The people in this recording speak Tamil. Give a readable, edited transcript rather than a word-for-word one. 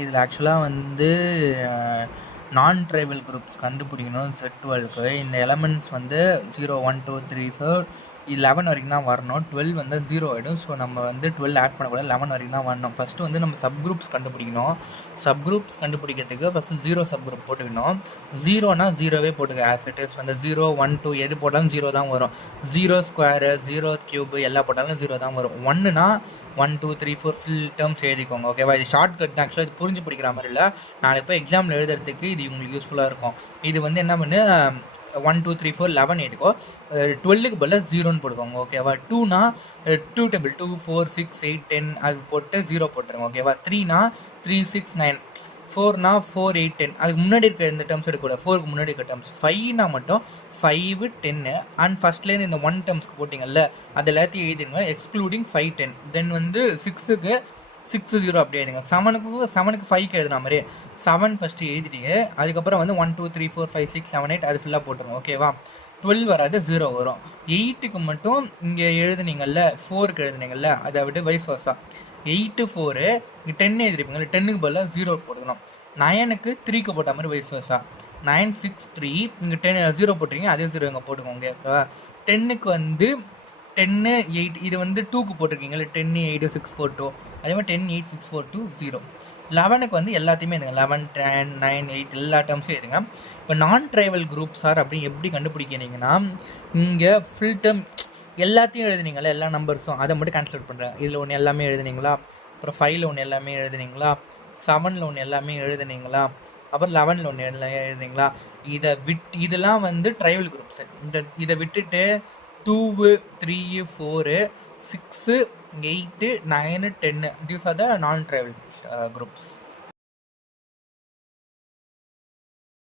இதில் ஆக்சுவலாக வந்து நான் ட்ரைவல் குரூப்ஸ் கண்டுபிடிக்கணும் Z12க்கு. இந்த எலமெண்ட்ஸ் வந்து 0 1 2 3 4 11 வரைக்கும் தான் வரணும். 12 வந்து 0 ஆகிடும். ஸோ நம்ம வந்து 12 ஆட் பண்ணக்கூடாது, 11 வரைக்கும் தான் வரணும். ஃபஸ்ட்டு வந்து நம்ம சப் குரூப்ஸ் கண்டுபிடிக்கணும். சப் குரூப்ஸ் கண்டுபிடிக்கிறதுக்கு ஃபஸ்ட்டு 0 சப் குரூப் போட்டுக்கணும். 0னா 0வே போட்டுக்க. ஆஸ் இட் இஸ் வந்து 0 1 2 எது போட்டாலும் 0 தான் வரும். 0 ஸ்கொயரு 0 க்யூபு எல்லா போட்டாலும் 0 தான் வரும். 1னா 1 2 3 4 ஃபுல் டேர்ம்ஸ் எழுதிக்கோங்க. ஓகேவா? இது ஷார்ட் கட் தான். ஆக்சுவலாக இது புரிஞ்சு பிடிக்கிற மாதிரி இல்லை. நாளைக்கு போய் எக்ஸாமில் எழுதுறதுக்கு இது உங்களுக்கு யூஸ்ஃபுல்லாக இருக்கும். இது வந்து என்ன பண்ணு, 1 2 3 4 11 எடுக்கோ. 12க்கு பதிலாக 0ன்னு போட்டுக்கோங்க. ஓகேவா? 2னா 2 டேபிள் 2 4 6 8 10 அது போட்டு 0 போட்டுருங்க. ஓகேவா? 3னா 3 6 9 4னா 4 8 10 அதுக்கு முன்னாடி இருக்க இந்த டேர்ம்ஸ் எடுக்கக்கூடாது. 4க்கு முன்னாடி இருக்க டேர்ம்ஸ். 5னா மட்டும் 5 10 அண்ட் ஃபஸ்ட்லேருந்து இந்த 1 டேர்ம்ஸ்க்கு போட்டிங்கல்ல அது எல்லாத்தையும் எழுதிடுங்க, எக்ஸ்க்ளூடிங் 5 10. தென் வந்து 6க்கு 6 0 அப்படி எழுதுங்க. 7க்கு 5க்கு எழுதுன மாதிரி 7 ஃபஸ்ட்டு எழுதிட்டு அதுக்கப்புறம் வந்து 1 2 3 4 5 6 7 8 அது ஃபுல்லாக போட்டுருங்க. ஓகேவா? 12 வராது, 0 வரும். 8க்கு மட்டும் இங்கே எழுதுனீங்கல்ல, 4க்கு எழுதுனீங்கல்ல, அதை விட்டு வைஸ் வர்ஸா 8 4 இங்கே 10 எழுதிருப்பீங்கல்ல, 10க்கு பதிலாக 0 போட்டுக்கணும். 9க்கு 3க்கு போட்ட மாதிரி வைஸ் வர்ஸா 9 6 3 இங்கே 10 0 போட்டுருங்க, அதே 0 இங்கே போட்டுக்கோங்க. ஓகேவா? 10க்கு வந்து 10 8 இது வந்து 2க்கு போட்டிருக்கீங்கல்ல, 10 8 6 4 2 அதே மாதிரி 10 8 6 4 2 0. 11க்கு வந்து எல்லாத்தையுமே எடுங்க, 11 10 9 8 எல்லா டேர்ம்ஸும் எடுங்க. இப்போ நான் ட்ரைவல் குரூப் சார் அப்படின்னு எப்படி கண்டுபிடிக்கிறீங்கன்னா, இங்கே ஃபுல் டேர்ம் எல்லாத்தையும் எழுதுனீங்களா, எல்லா நம்பர்ஸும் அதை மட்டும் கேன்சல் அவுட் பண்ணுறேன். இதில் ஒன்று எல்லாமே எழுதுனீங்களா, அப்புறம் 5ல் ஒன்று எல்லாமே எழுதுனீங்களா, 7ல் ஒன்று எல்லாமே எழுதுனீங்களா, அப்புறம் 11ல் ஒன்று எல்லாம் எழுதுனீங்களா, இதெல்லாம் வந்து ட்ரைவல் குரூப்ஸு. இதை விட்டுட்டு 2 3 4 6 8 9 10 these are the non-trivial groups.